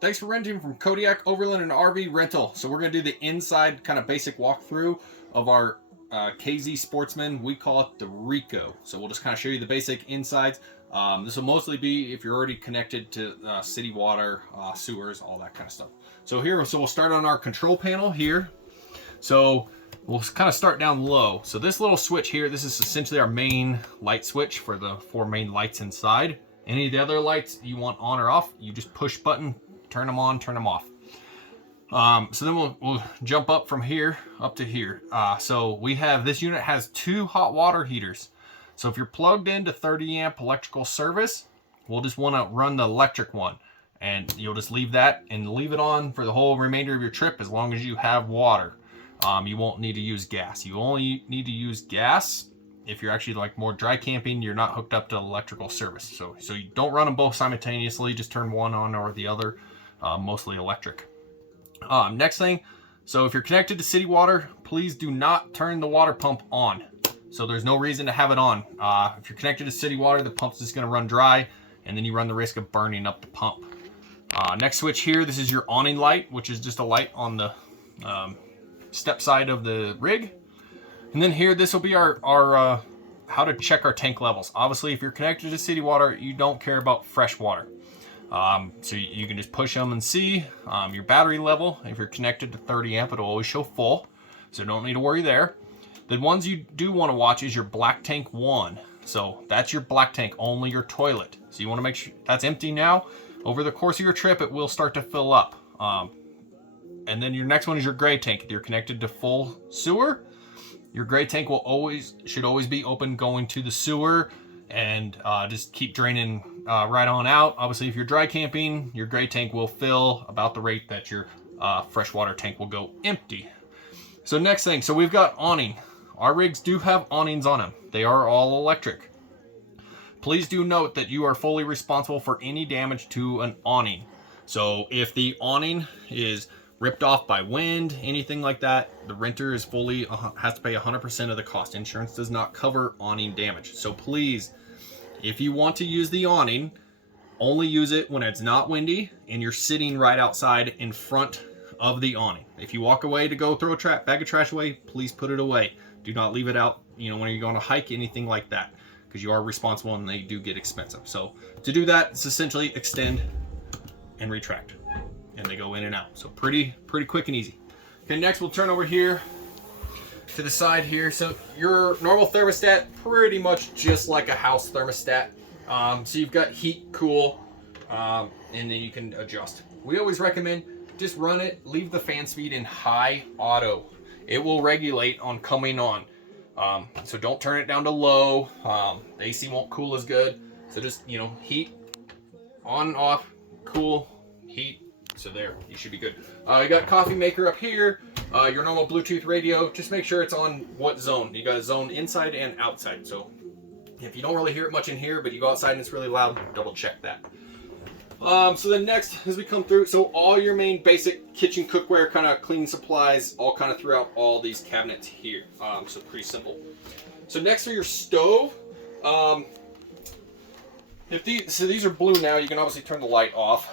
Thanks for renting from Kodiak RV Rental. So we're going to do the inside kind of basic walkthrough of our KZ Sportsman. We call it the Rico. So we'll just kind of show you the basic insides. This will mostly be if you're already connected to city water, sewers, all that kind of stuff. So we'll start on our control panel here. So we'll kind of start down low. So this little switch here, this is essentially our main light switch for the 4 main lights inside. Any of the other lights you want on or off, you just push button, turn them on, turn them off. So then we'll jump up from here up to here. So we have, this unit has 2 hot water heaters. So if you're plugged into 30 amp electrical service, we'll just want to run the electric one, and you'll just leave that and leave it on for the whole remainder of your trip as long as you have water. You won't need to use gas. You only need to use gas if you're actually like more dry camping, you're not hooked up to electrical service. So you don't run them both simultaneously, just turn one on or the other, mostly electric. Next thing, so if you're connected to city water, please do not turn the water pump on. So there's no reason to have it on. If you're connected to city water, the pump's just gonna run dry, and then you run the risk of burning up the pump. Next switch here, this is your awning light, which is just a light on the step side of the rig. And then here, this will be our how to check our tank levels. Obviously, if you're connected to city water, you don't care about fresh water. So you can just push them and see your battery level. If you're connected to 30 amp, it'll always show full, so don't need to worry there. The ones you do want to watch is your black tank 1. So that's your black tank, only your toilet. So you want to make sure that's empty now. Over the course of your trip, it will start to fill up. And then your next one is your gray tank. If you're connected to full sewer, your gray tank should always be open going to the sewer, and just keep draining right on out. Obviously, if you're dry camping, your gray tank will fill about the rate that your freshwater tank will go empty. So next thing, so we've got awning. Our rigs do have awnings on them. They are all electric. Please do note that you are fully responsible for any damage to an awning. So if the awning is ripped off by wind, anything like that, the renter is has to pay 100% of the cost. Insurance does not cover awning damage. So please, if you want to use the awning, only use it when it's not windy and you're sitting right outside in front of the awning. If you walk away to go throw a bag of trash away, please put it away. Do not leave it out, when you're going to hike, anything like that, because you are responsible and they do get expensive. So to do that, it's essentially extend and retract, and they go in and out. So pretty quick and easy. Okay, next we'll turn over here to the side here. So your normal thermostat, pretty much just like a house thermostat. So you've got heat, cool, and then you can adjust. We always recommend just run it, leave the fan speed in high auto. It will regulate on coming on. So don't turn it down to low. The AC won't cool as good. So just, heat, on, off, cool, heat. So there, you should be good. You got coffee maker up here, your normal Bluetooth radio. Just make sure it's on what zone. You got a zone inside and outside. So if you don't really hear it much in here, but you go outside and it's really loud, double check that. So then next, as we come through, so all your main basic kitchen cookware, kind of cleaning supplies, all kind of throughout all these cabinets here. So pretty simple. So next for your stove, these are blue now, you can obviously turn the light off.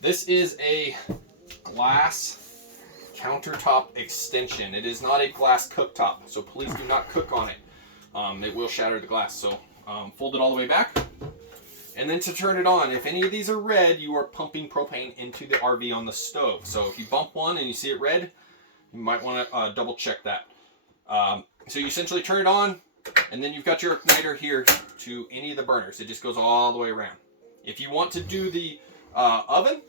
This is a glass countertop extension. It is not a glass cooktop, so please do not cook on it. It will shatter the glass. So fold it all the way back. And then to turn it on, if any of these are red, you are pumping propane into the RV on the stove. So if you bump one and you see it red, you might want to double check that. So you essentially turn it on, and then you've got your igniter here to any of the burners. It just goes all the way around. If you want to do the oven,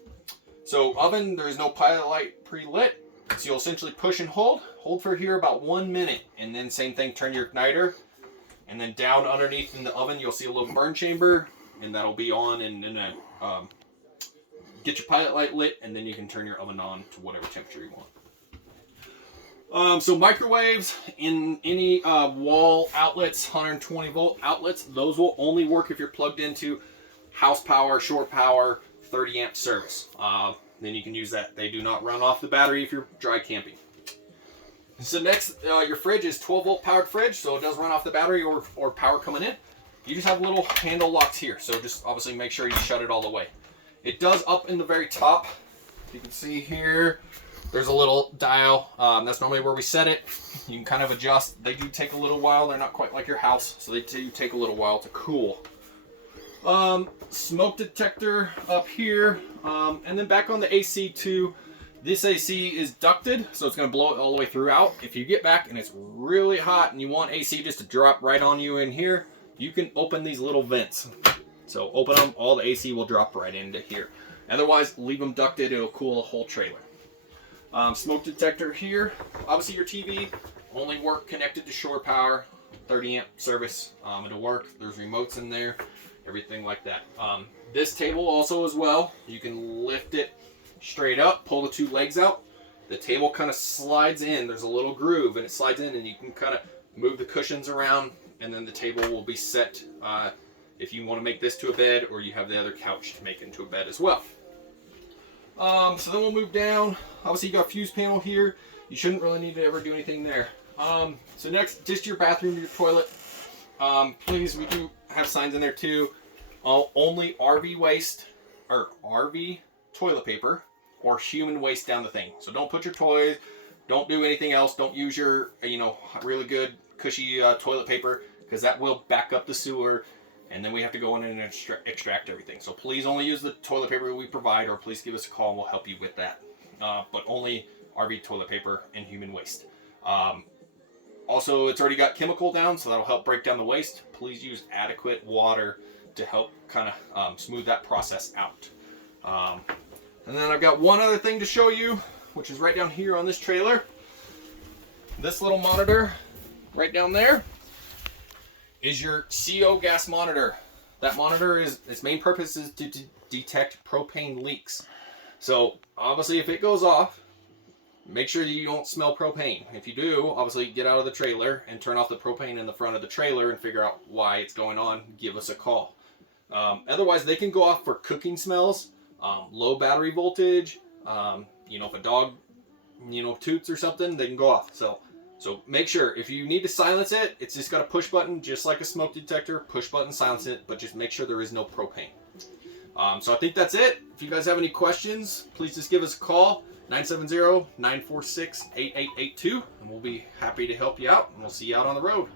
there is no pilot light pre-lit. So you'll essentially push and hold for here about 1 minute, and then same thing, turn your igniter, and then down underneath in the oven, you'll see a little burn chamber, and that'll be on, and then get your pilot light lit, and then you can turn your oven on to whatever temperature you want. So microwaves in any wall outlets, 120 volt outlets, those will only work if you're plugged into house power, shore power, 30 amp service. Then you can use that. They do not run off the battery if you're dry camping. So next, your fridge is 12 volt powered fridge, so it does run off the battery or power coming in. You just have little handle locks here, so just obviously make sure you shut it all the way. It does up in the very top. You can see here, there's a little dial. That's normally where we set it. You can kind of adjust. They do take a little while. They're not quite like your house, so they do take a little while to cool. Smoke detector up here, and then back on the AC too. This AC is ducted, so it's going to blow it all the way throughout. If you get back and it's really hot and you want AC just to drop right on you in here, you can open these little vents. So open them, all the AC will drop right into here. Otherwise, leave them ducted, it'll cool the whole trailer. Smoke detector here. Obviously your TV only work connected to shore power, 30 amp service. It'll work. There's remotes in there, everything like that. This table also as well, you can lift it straight up, pull the two legs out. The table kind of slides in. There's a little groove and it slides in, and you can kind of move the cushions around, and then the table will be set if you want to make this to a bed, or you have the other couch to make into a bed as well. So then we'll move down. Obviously you got a fuse panel here. You shouldn't really need to ever do anything there. So next, just your bathroom, your toilet. Please, we do have signs in there too. Only RV waste or RV toilet paper or human waste down the thing. So don't put your toys, don't do anything else. Don't use your, really good cushy toilet paper, because that will back up the sewer, and then we have to go in and extract everything. So please only use the toilet paper we provide, or please give us a call and we'll help you with that. But only RV toilet paper and human waste. Also, it's already got chemical down, so that'll help break down the waste. Please use adequate water to help kind of smooth that process out. And then I've got one other thing to show you, which is right down here on this trailer. This little monitor right down there is your CO gas monitor. That monitor, its main purpose is to detect propane leaks. So obviously if it goes off, make sure that you don't smell propane. If you do, obviously get out of the trailer and turn off the propane in the front of the trailer and figure out why it's going on. Give us a call. Otherwise, they can go off for cooking smells, low battery voltage. If a dog, toots or something, they can go off. So make sure, if you need to silence it, it's just got a push button, just like a smoke detector. Push button, silence it, but just make sure there is no propane. So I think that's it. If you guys have any questions, please just give us a call, 970-946-8882, and we'll be happy to help you out, and we'll see you out on the road.